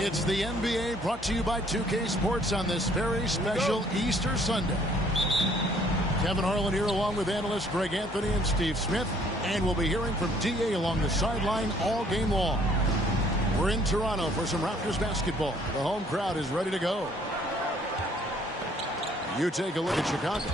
It's the NBA brought to you by 2K Sports on this very special Easter Sunday. Kevin Harlan here along with analysts Greg Anthony and Steve Smith. And we'll be hearing from DA along the sideline all game long. We're in Toronto for some Raptors basketball. The home crowd is ready to go. You take a look at Chicago.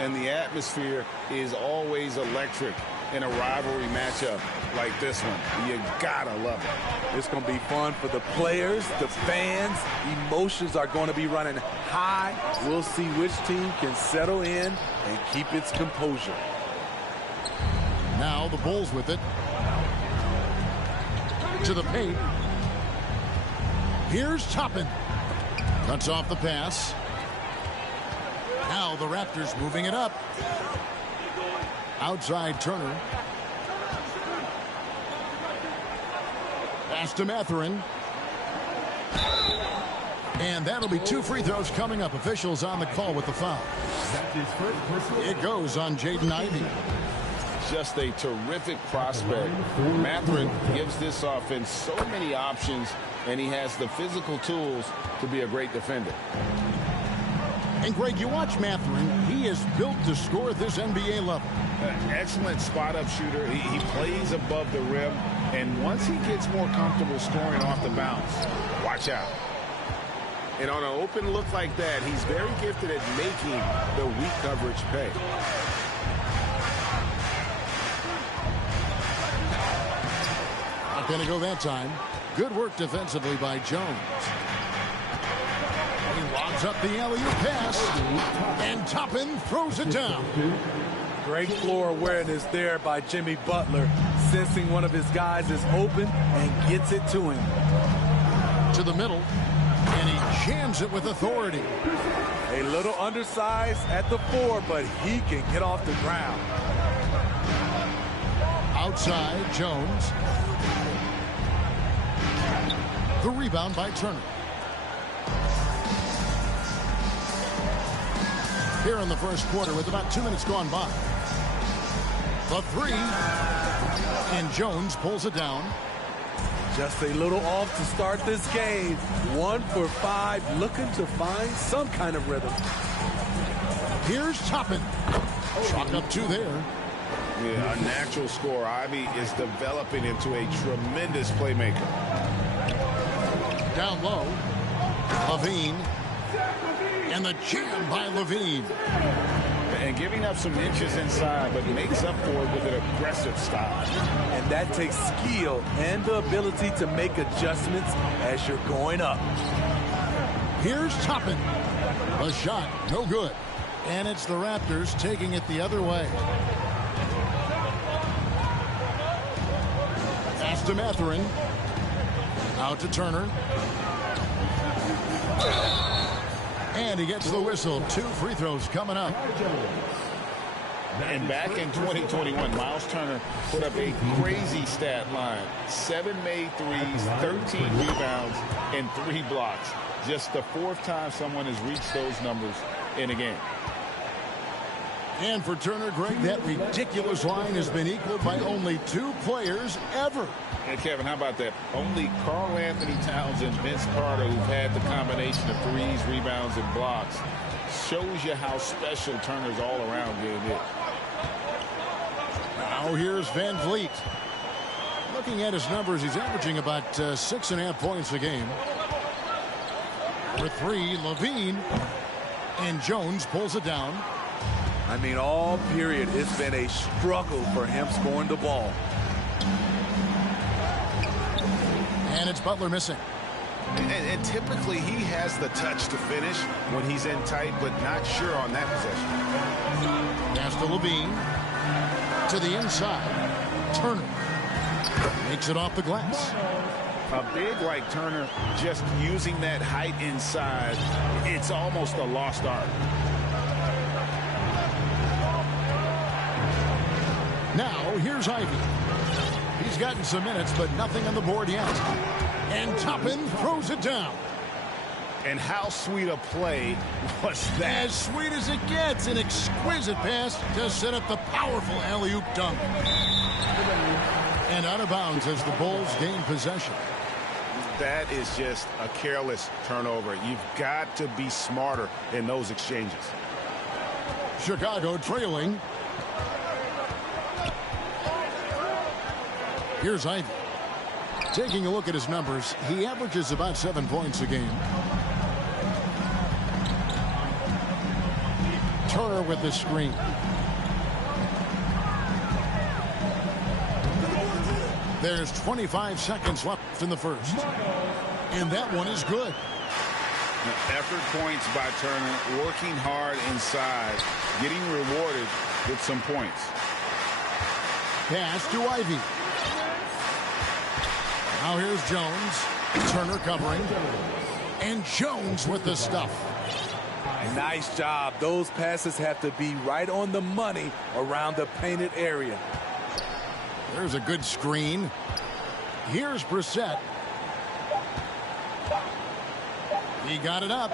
And the atmosphere is always electric in a rivalry matchup like this one. You gotta love it. It's going to be fun for the players, the fans. Emotions are going to be running high. We'll see which team can settle in and keep its composure. Now the Bulls with it. To the paint. Here's Toppin. Cuts off the pass. Now the Raptors moving it up. Outside Turner. Pass to Mathurin. And that'll be 2 free throws coming up. Officials on the call with the foul. It goes on Jaden Ivey. Just a terrific prospect. Mathurin gives this offense so many options, and he has the physical tools to be a great defender. And Greg, you watch Mathurin. He is built to score at this NBA level. Excellent spot-up shooter. He plays above the rim, and once he gets more comfortable scoring off the bounce, watch out. And on an open look like that, he's very gifted at making the weak coverage pay. Not going to go that time. Good work defensively by Jones. He lobs up the alley-oop pass, and Toppin throws it down. Great floor awareness there by Jimmy Butler, sensing one of his guys is open and gets it to him. To the middle, and he jams it with authority. A little undersized at the 4, but he can get off the ground. Outside, Jones. The rebound by Turner. Here in the first quarter with about 2 minutes gone by. The 3. And Jones pulls it down. Just a little off to start this game. 1 for 5, looking to find some kind of rhythm. Here's Toppin. Chalk up 2 there. Yeah, a natural scorer. Ivy is developing into a tremendous playmaker. Down low. Levine. And the jam by Levine. And giving up some inches inside, but makes up for it with an aggressive style. And that takes skill and the ability to make adjustments as you're going up. Here's Toppin. A shot, no good. And it's the Raptors taking it the other way. Pass to Mathurin. Out to Turner. And he gets the whistle. 2 free throws coming up. And back in 2021, Miles Turner put up a crazy stat line. 7 made threes, 13 rebounds, and 3 blocks. Just the 4th time someone has reached those numbers in a game. And for Turner, Greg, that ridiculous line has been equaled by only 2 players ever. And Kevin, how about that? Only Karl Anthony Towns and Vince Carter, who've had the combination of threes, rebounds, and blocks. Shows you how special Turner's all-around game is. Now here's Van Vliet. Looking at his numbers, he's averaging about 6.5 points a game. For 3, Levine. And Jones pulls it down. I mean, all period, it's been a struggle for him scoring the ball. And it's Butler missing. And typically he has the touch to finish when he's in tight, but not sure on that possession. Pass to Levine. To the inside. Turner makes it off the glass. A big like Turner, just using that height inside, it's almost a lost art. Now, here's Ivy. He's gotten some minutes, but nothing on the board yet. And Toppin throws it down. And how sweet a play was that? As sweet as it gets. An exquisite pass to set up the powerful alley-oop dunk. And out of bounds as the Bulls gain possession. That is just a careless turnover. You've got to be smarter in those exchanges. Chicago trailing. Here's Ivy. Taking a look at his numbers, he averages about 7 points a game. Turner with the screen. There's 25 seconds left in the first. And that one is good. Effort points by Turner, working hard inside, getting rewarded with some points. Pass to Ivy. Now here's Jones. Turner covering. And Jones with the stuff. Nice job. Those passes have to be right on the money around the painted area. There's a good screen. Here's Brissett. He got it up.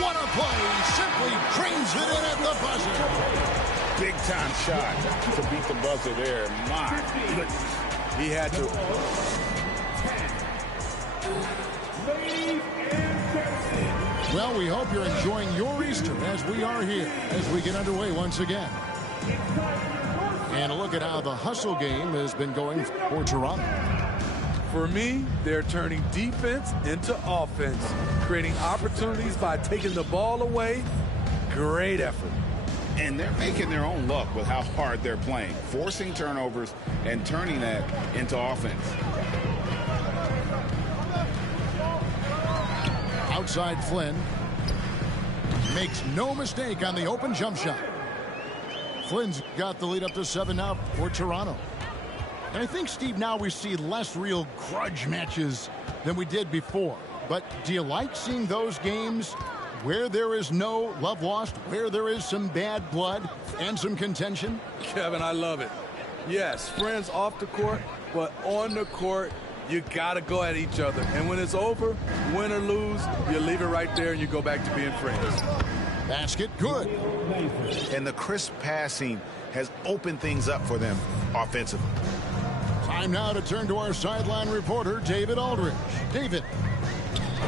What a play. Simply drains it in at the buzzer. Big time shot to beat the buzzer there. My goodness. He had to. Well, we hope you're enjoying your Easter as we are here as we get underway once again. And a look at how the hustle game has been going for Toronto. For me, they're turning defense into offense, creating opportunities by taking the ball away. Great effort. And they're making their own luck with how hard they're playing, forcing turnovers and turning that into offense. Outside Flynn. Makes no mistake on the open jump shot. Flynn's got the lead up to 7 now for Toronto. And I think, Steve, now we see less real grudge matches than we did before. But do you like seeing those games where there is no love lost, where there is some bad blood and some contention? Kevin, I love it. Yes, friends off the court, but on the court, you got to go at each other. And when it's over, win or lose, you leave it right there and you go back to being friends. Basket good. And the crisp passing has opened things up for them offensively. Time now to turn to our sideline reporter, David Aldridge. David.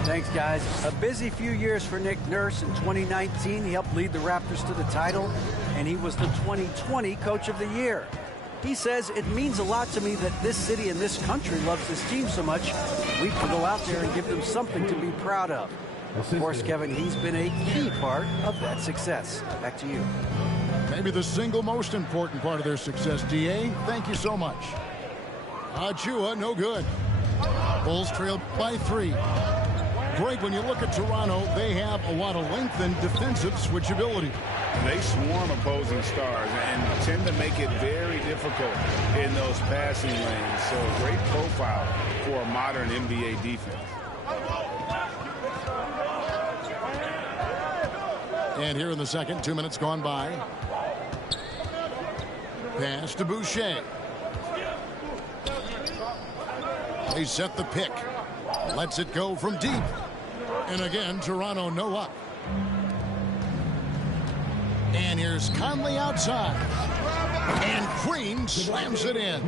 Thanks, guys. A busy few years for Nick Nurse. In 2019, he helped lead the Raptors to the title, and he was the 2020 Coach of the Year. He says, it means a lot to me that this city and this country loves this team so much. We can go out there and give them something to be proud of. Of course, Kevin, he's been a key part of that success. Back to you. Maybe the single most important part of their success, D.A. Thank you so much. Achua, no good. Bulls trailed by 3. Greg, when you look at Toronto, they have a lot of length and defensive switchability. They swarm opposing stars and tend to make it very difficult in those passing lanes. So great profile for a modern NBA defense. And here in the second, 2 minutes gone by. Pass to Boucher. They set the pick. Lets it go from deep. And again, Toronto no luck. And here's Conley outside. And Green slams it in.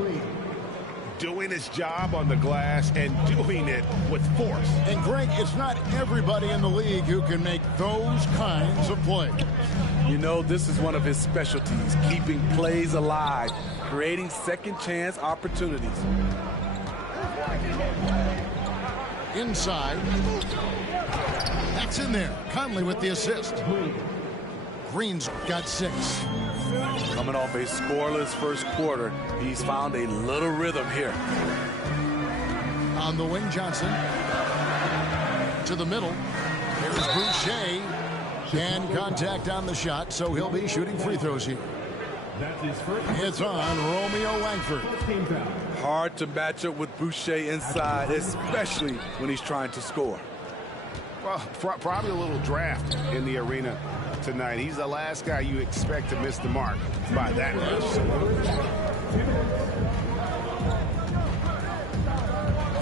Doing his job on the glass and doing it with force. And Greg, it's not everybody in the league who can make those kinds of plays. You know, this is one of his specialties, keeping plays alive, creating second chance opportunities. Inside. That's in there. Conley with the assist. Green's got 6. Coming off a scoreless first quarter, he's found a little rhythm here. On the wing, Johnson. To the middle. There's Boucher. And contact on the shot, so he'll be shooting free throws here. It's on Romeo Langford. Hard to match up with Boucher inside, especially when he's trying to score. Well, probably a little draft in the arena tonight. He's the last guy you expect to miss the mark by that much.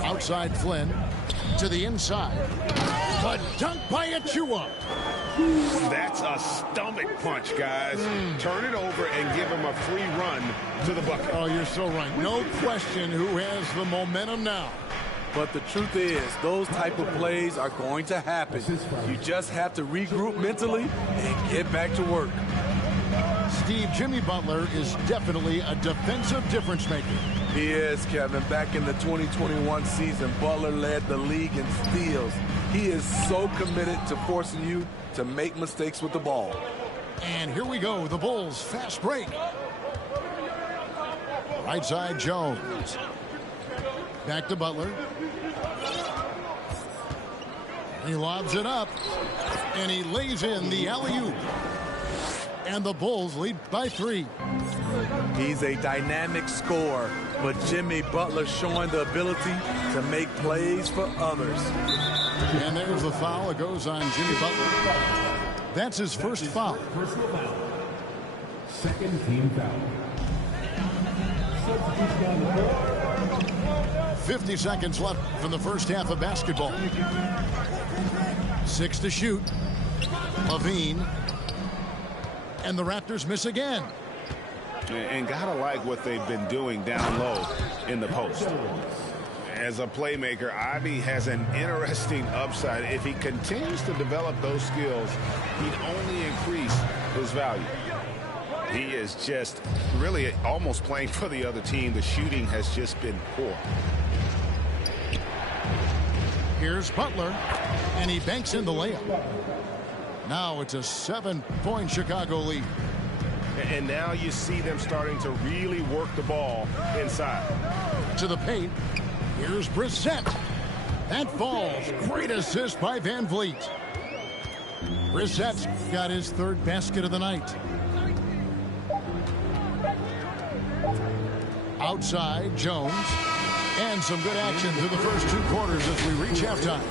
Outside Flynn to the inside. A dunk by Achua. That's a stomach punch, guys. Turn it over and give him a free run to the bucket. Oh, you're so right. No question who has the momentum now. But the truth is, those type of plays are going to happen. You just have to regroup mentally and get back to work. Steve, Jimmy Butler is definitely a defensive difference maker. He is, Kevin. Back in the 2021 season, Butler led the league in steals. He is so committed to forcing you to make mistakes with the ball. And here we go, the Bulls fast break. Right side Jones. Back to Butler. He lobs it up, and he lays in the alley-oop. And the Bulls lead by 3. He's a dynamic scorer, but Jimmy Butler showing the ability to make plays for others. And there's the foul. It goes on Jimmy Butler. That's his first foul. Personal foul. Second team foul. Substitution down the court. 50 seconds left from the first half of basketball. 6 to shoot. Levine. And the Raptors miss again. And gotta like what they've been doing down low in the post. As a playmaker, Ivy has an interesting upside. If he continues to develop those skills, he'd only increase his value. He is just really almost playing for the other team. The shooting has just been poor. Here's Butler, and he banks in the layup. Now it's a 7-point Chicago lead. And now you see them starting to really work the ball inside. To the paint. Here's Brissett. That falls. Great assist by Van Vliet. Brissett's got his 3rd basket of the night. Outside, Jones. And some good action through the first 2 quarters as we reach halftime.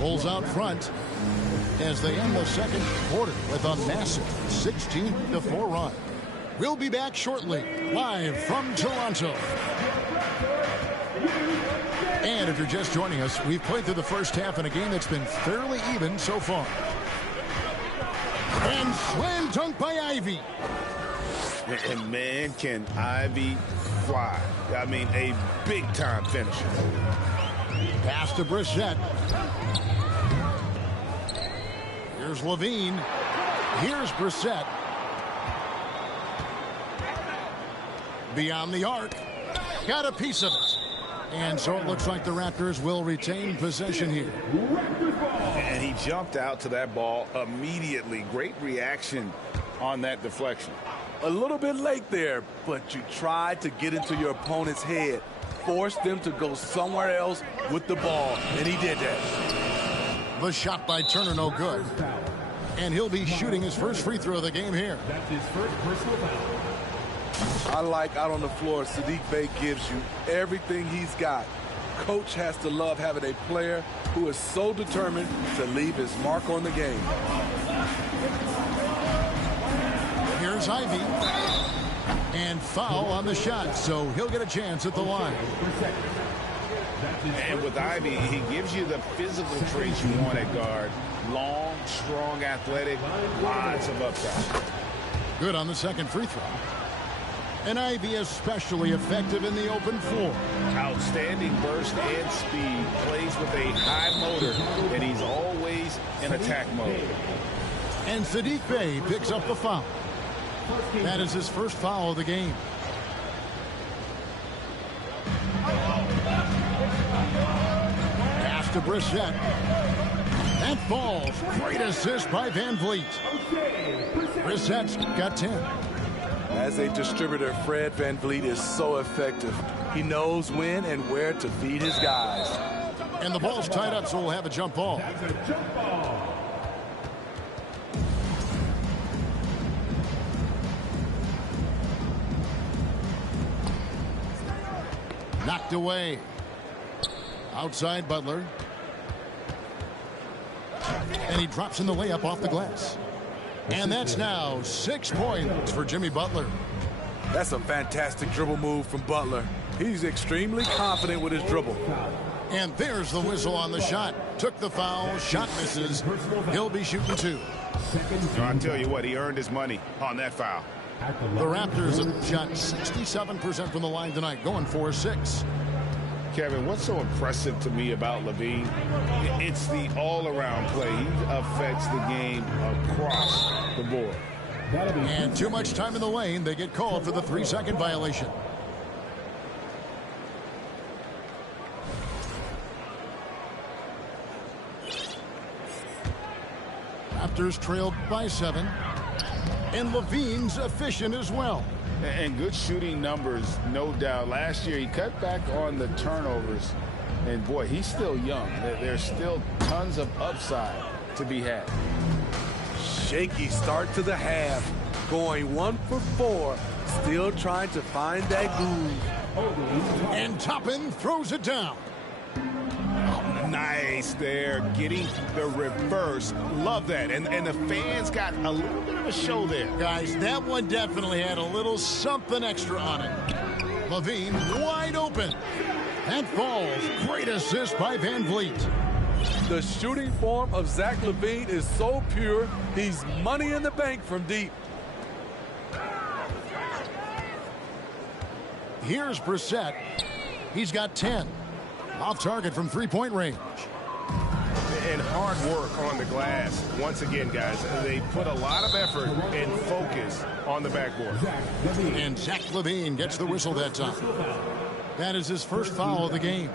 Bulls out front as they end the second quarter with a massive 16-4 run. We'll be back shortly, live from Toronto. And if you're just joining us, we've played through the first half in a game that's been fairly even so far. And slam dunk by Ivy. And man, can Ivy fly. I mean, a big-time finisher. Pass to Brissett. Here's Levine. Here's Brissett. Beyond the arc. Got a piece of it. And so it looks like the Raptors will retain possession here. And he jumped out to that ball immediately. Great reaction on that deflection. A little bit late there, but you tried to get into your opponent's head. Force them to go somewhere else with the ball, and he did that. The shot by Turner, no good. And he'll be shooting his first free throw of the game here. That's his first personal foul. I like out on the floor, Saddiq Bey gives you everything he's got. Coach has to love having a player who is so determined to leave his mark on the game. Here's Ivy. And foul on the shot, so he'll get a chance at the line. And with Ivy, he gives you the physical traits you want at guard. Long, strong, athletic, lots of upside. Good on the second free throw. And Ivy especially effective in the open floor. Outstanding burst and speed. Plays with a high motor, and he's always in attack mode. And Saddiq Bey picks up the foul. That is his first foul of the game. Pass to Brissett. That falls. Great assist by Van Vliet. Brissett's got 10. As a distributor, Fred Van Vliet is so effective. He knows when and where to feed his guys. And the ball's tied up, so we'll have a jump ball. That's a jump ball. Knocked away. Outside Butler. And he drops in the layup off the glass. And that's now 6 points for Jimmy Butler. That's a fantastic dribble move from Butler. He's extremely confident with his dribble. And there's the whistle on the shot. Took the foul. Shot misses. He'll be shooting 2. I'll tell you what, he earned his money on that foul. The Raptors have shot 67% from the line tonight, going 4-6. Kevin, what's so impressive to me about LaVine? It's the all-around play. He affects the game across the board. And too much time in the lane. They get called for the 3-second violation. Raptors trailed by 7. And LaVine's efficient as well. And good shooting numbers, no doubt. Last year, he cut back on the turnovers. And, boy, he's still young. There's still tons of upside to be had. Shaky start to the half. Going 1 for 4. Still trying to find that groove. And Toppin throws it down. Nice there, getting the reverse. Love that. And the fans got a little bit of a show there. Guys, that one definitely had a little something extra on it. LaVine wide open. That falls. Great assist by Van Vliet. The shooting form of Zach LaVine is so pure, he's money in the bank from deep. Here's Brissett. He's got 10. Off target from three-point range. And hard work on the glass. Once again, guys, they put a lot of effort and focus on the backboard. And Zach LaVine gets the whistle that time. That is his first foul of the game.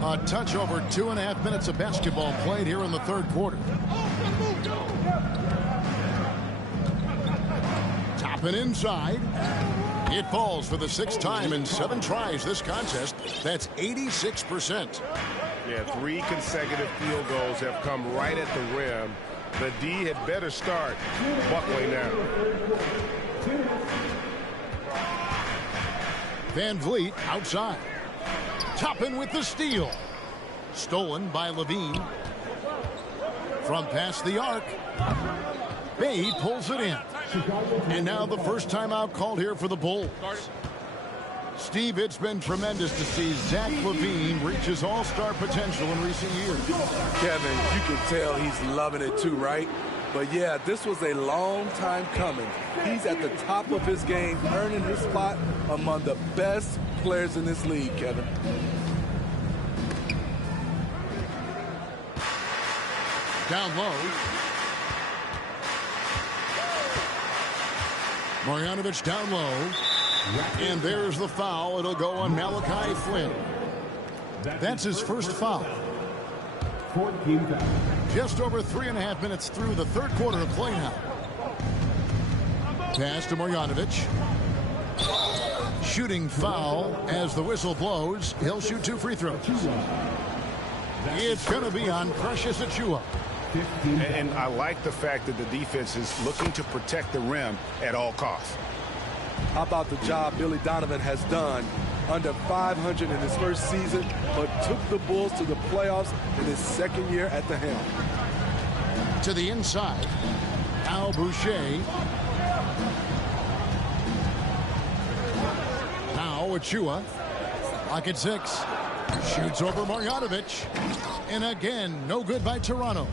A touch over 2.5 minutes of basketball played here in the third quarter. Toppin inside. It falls for the 6th time in 7 tries this contest. That's 86%. Yeah, 3 consecutive field goals have come right at the rim. The D had better start buckling now. Van Vliet outside. Toppin with the steal. Stolen by LaVine. From past the arc. Bay pulls it in. And now the first timeout called here for the Bulls. Steve, it's been tremendous to see Zach LaVine reach his all-star potential in recent years. Kevin, you can tell he's loving it too, right? But yeah, this was a long time coming. He's at the top of his game, earning his spot among the best players in this league, Kevin. Down low. Marjanovic down low. And there's the foul. It'll go on Malachi Flynn. That's his first foul. Just over 3.5 minutes through the third quarter of play now. Pass to Marjanovic. Shooting foul as the whistle blows. He'll shoot 2 free throws. It's going to be on Precious Achiuwa. And I like the fact that the defense is looking to protect the rim at all costs. How about the job Billy Donovan has done? Under 500 in his first season, but took the Bulls to the playoffs in his second year at the helm. To the inside. Al Boucher. Now Achiuwa. Lock at 6. Shoots over Marjanovic. And again, no good by Toronto.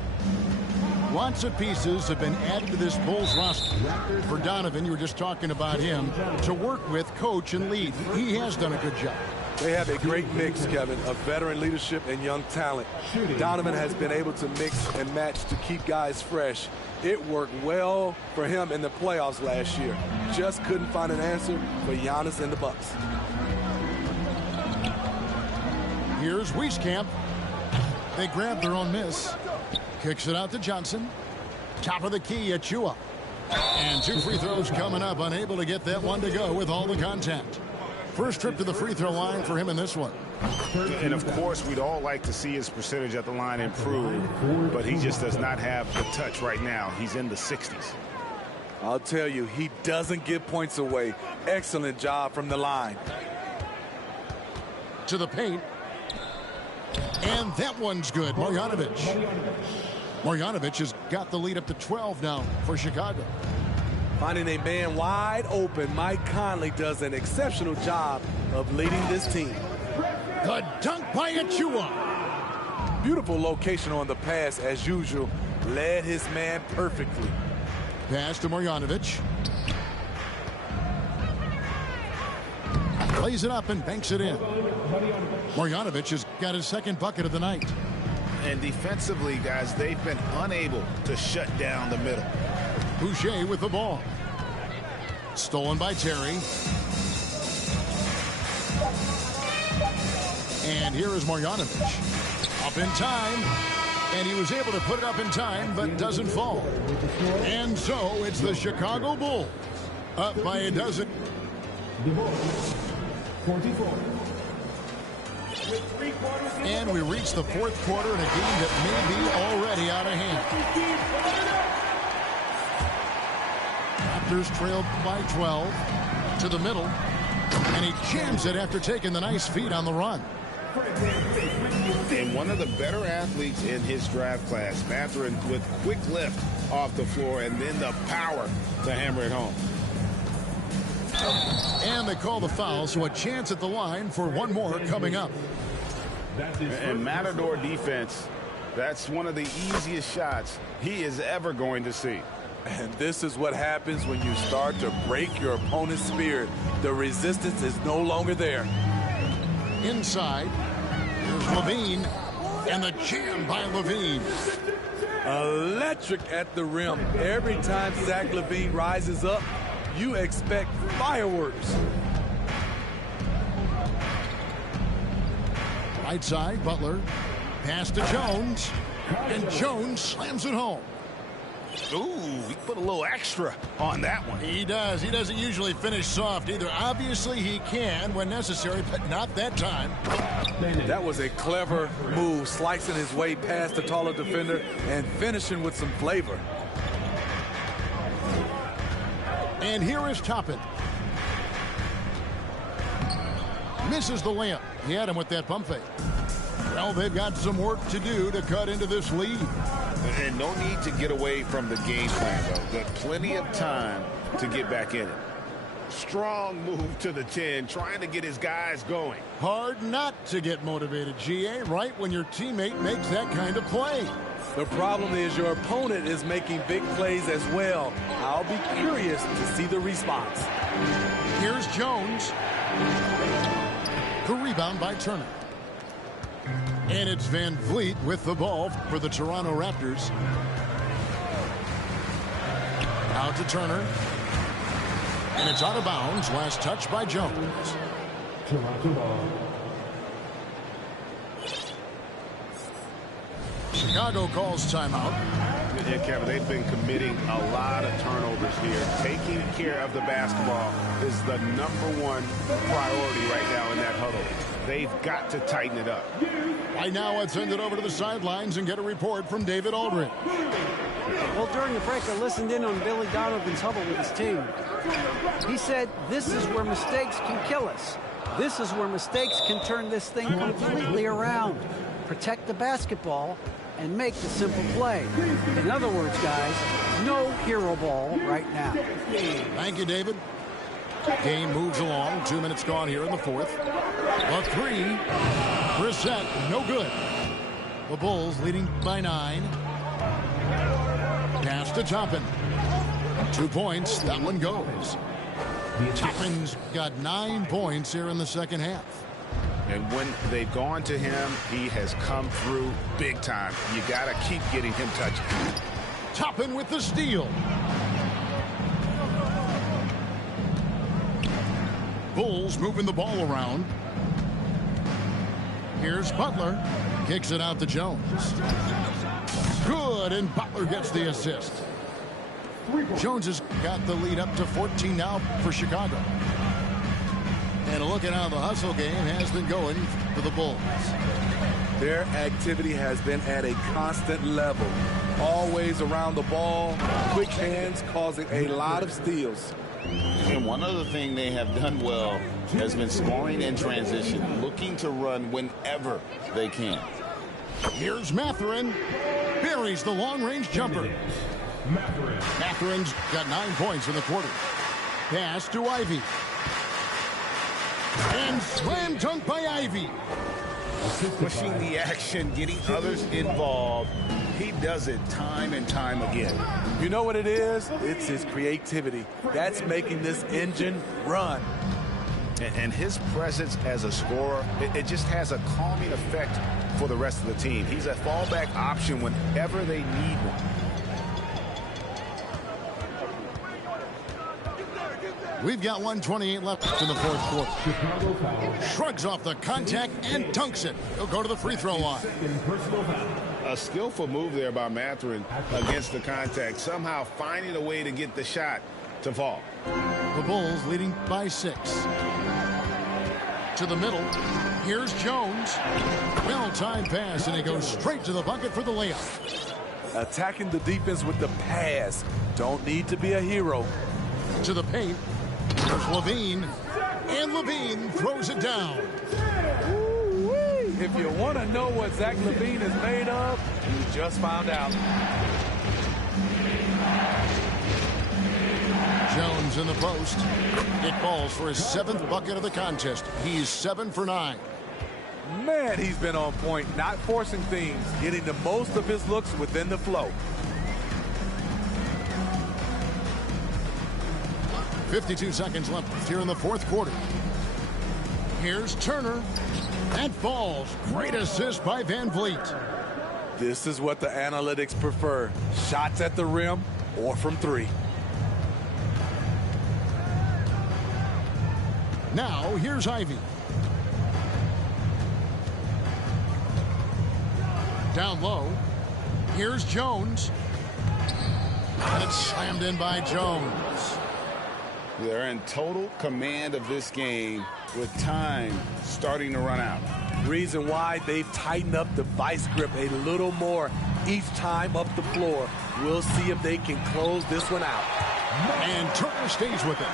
Lots of pieces have been added to this Bulls roster. For Donovan, you were just talking about him, to work with, coach, and lead. He has done a good job. They have a great mix, Kevin, of veteran leadership and young talent. Donovan has been able to mix and match to keep guys fresh. It worked well for him in the playoffs last year. Just couldn't find an answer for Giannis and the Bucks. Here's Wieskamp. They grab their own miss. Kicks it out to Johnson. Top of the key, Achiuwa. And 2 free throws coming up. Unable to get that one to go with all the contact. First trip to the free throw line for him in this one. And, of course, we'd all like to see his percentage at the line improve, but he just does not have the touch right now. He's in the 60s. I'll tell you, he doesn't give points away. Excellent job from the line. to the paint. And that one's good. Marjanovic has got the lead up to 12 now for Chicago. Finding a man wide open, Mike Conley does an exceptional job of leading this team. The dunk by Achua. Beautiful location on the pass, as usual. Led his man perfectly. Pass to Marjanovic. Plays it up and banks it in. Marjanovic has got his second bucket of the night. And defensively, guys, they've been unable to shut down the middle. Boucher with the ball. Stolen by Terry. And here is Marjanovic. Up in time. And he was able to put it up in time, but doesn't fall. And so it's the Chicago Bulls up by a dozen. 44. And we reach the fourth quarter in a game that may be already out of hand. Raptors trailed by 12 to the middle. And he jams it after taking the nice feed on the run. And one of the better athletes in his draft class, Mathurin, with quick lift off the floor and then the power to hammer it home. And they call the foul, so a chance at the line for one more coming up. And Matador defense, that's one of the easiest shots he is ever going to see. And this is what happens when you start to break your opponent's spirit. The resistance is no longer there. Inside, here's Levine, and the jam by Levine. Electric at the rim. Every time Zach LaVine rises up, you expect fireworks. Right side, Butler. Pass to Jones. And Jones slams it home. Ooh, he put a little extra on that one. He does. He doesn't usually finish soft either. Obviously, he can when necessary, but not that time. That was a clever move, slicing his way past the taller defender and finishing with some flavor. And here is Toppin. Misses the layup. He had him with that pump fake. Well, they've got some work to do to cut into this lead. And no need to get away from the game plan, though. Got plenty of time to get back in it. Strong move to the 10, trying to get his guys going. Hard not to get motivated, GA, right when your teammate makes that kind of play. The problem is your opponent is making big plays as well. I'll be curious to see the response. Here's Jones. The rebound by Turner. And it's Van Vliet with the ball for the Toronto Raptors. Out to Turner. And it's out of bounds. Last touch by Jones. Toronto ball. Chicago calls timeout. Yeah, Kevin, they've been committing a lot of turnovers here. Taking care of the basketball is the #1 priority right now in that huddle. They've got to tighten it up. Right now, let's send it over to the sidelines and get a report from David Aldridge. Well, during the break, I listened in on Billy Donovan's huddle with his team. He said, this is where mistakes can kill us. This is where mistakes can turn this thing completely around. Protect the basketball and make the simple play. In other words, guys, no hero ball right now. Thank you, David. Game moves along. 2 minutes gone here in the fourth. A three. Brissett, no good. The Bulls leading by 9. Pass to Toppin. 2 points. That one goes. Toppin's got 9 points here in the second half. And when they've gone to him, he has come through big time. You got to keep getting him touching. Toppin with the steal. Bulls moving the ball around. Here's Butler. Kicks it out to Jones. Good, and Butler gets the assist. Jones has got the lead up to 14 now for Chicago. And a look at how the hustle game has been going for the Bulls. Their activity has been at a constant level. Always around the ball, quick hands causing a lot of steals. And one other thing they have done well has been scoring in transition, looking to run whenever they can. Here's Matherin. Buries the long-range jumper. Matherin's got 9 points in the quarter. Pass to Ivy. And slam dunk by Ivy. Pushing the action, getting others involved. He does it time and time again. You know what it is? It's his creativity. That's making this engine run. And his presence as a scorer, it just has a calming effect for the rest of the team. He's a fallback option whenever they need one. We've got 1:28 left in the fourth quarter. Shrugs off the contact and dunks it. He'll go to the free throw line. A skillful move there by Matherin against the contact, somehow finding a way to get the shot to fall. The Bulls leading by 6. To the middle. Here's Jones. Well-timed pass, and he goes straight to the bucket for the layup. Attacking the defense with the pass. Don't need to be a hero. To the paint. There's Levine. And Levine throws it down. If you want to know what Zach LaVine is made of, you just found out. Jones in the post. It falls for his 7th bucket of the contest. He's 7 for 9. Man, he's been on point, not forcing things, getting the most of his looks within the flow. 52 seconds left here in the fourth quarter. Here's Turner. That falls. Great assist by Van Vliet. This is what the analytics prefer. Shots at the rim or from 3. Now, here's Ivy. Down low. Here's Jones. And it's slammed in by Jones. They're in total command of this game with time starting to run out. Reason why they've tightened up the vice grip a little more each time up the floor. We'll see if they can close this one out. And Turner stays with it.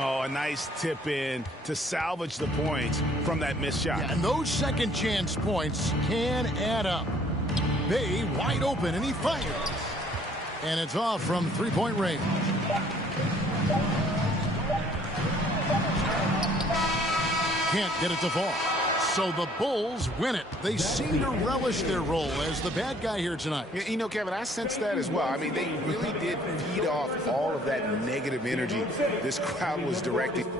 Oh, a nice tip in to salvage the points from that missed shot. Yeah, and those second chance points can add up. Bay wide open, and he fires. And it's off from three-point range. Can't get it to fall. So the Bulls win it. They seem to relish their role as the bad guy here tonight. You know, Kevin, I sense that as well. I mean, they really did feed off all of that negative energy this crowd was directing.